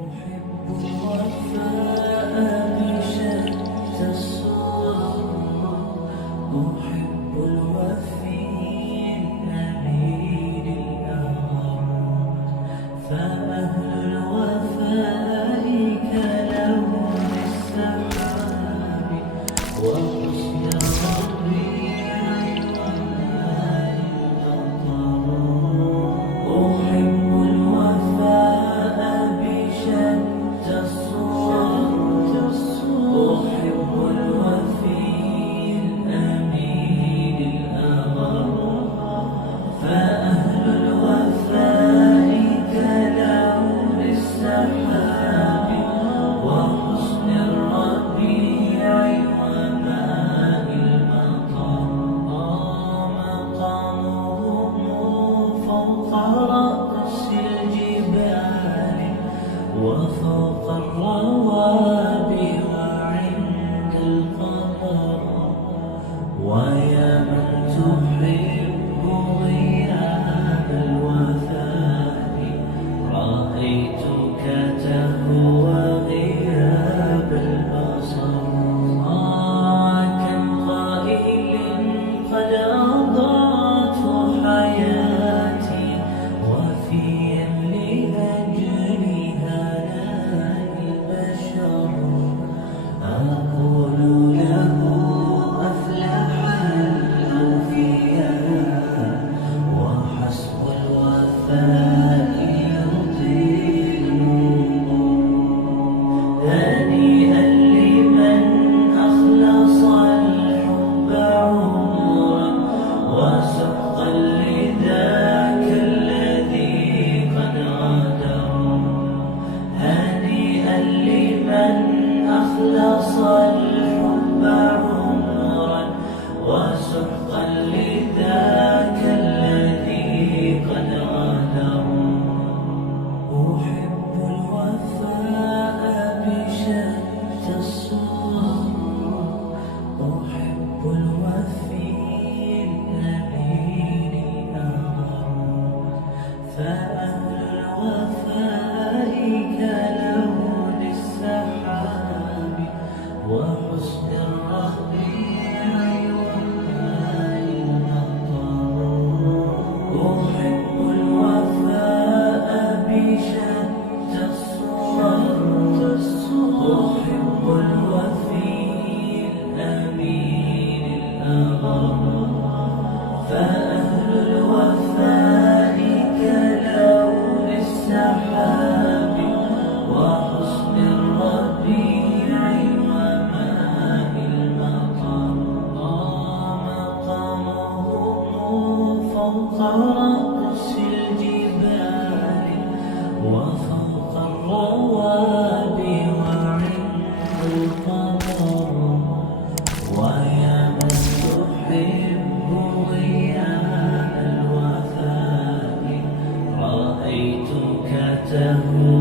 أحب الوفاء بشتى الصور، أحب الوفي الأمين الأغر، فأهل الوفاء كلون السحاب وحسن الربيع وماء المطر. أحب الوفاء بشتى الصور، أحب الوفي الأمين الأغر، فأهل الوفاء كلون السحاب وحسن الربيع وماء المطر. مقامهم فوق رأس الجبال وفوق الروابي وعند القمر. ويا من تحب غياب الوفاء، رأيتك تهوى غياب البصر. كم قائل قد أضعت حياتي وفيا لأجلها لا البشر. أقول له أفلح الأوفياء وحسب الوفاء يطيل النور. هنيئا لمن أخلص الحب عمرا وسحقا لذاك الذي قد غدر. هنيئا لمن أخلص الحب عمرا وسحقا لذاك الذي قد غدر. أحب الوفاء بشتى الصور، أحب الوفي الأمين الأغر، فأهل الوفاء كلون السحاب وحسن الربيع وماء المطر. أحب الوفاء بشتى الصور، أحب الوفي الأمين الأغر، فأهل الوفاء كلون السحاب وحسن الربيع وماء المطر. مقامهم فوق رأس الجبال وفوق الروابي وعند القمر. ويا من تحب غياب الوفاء، رأيتك تهوى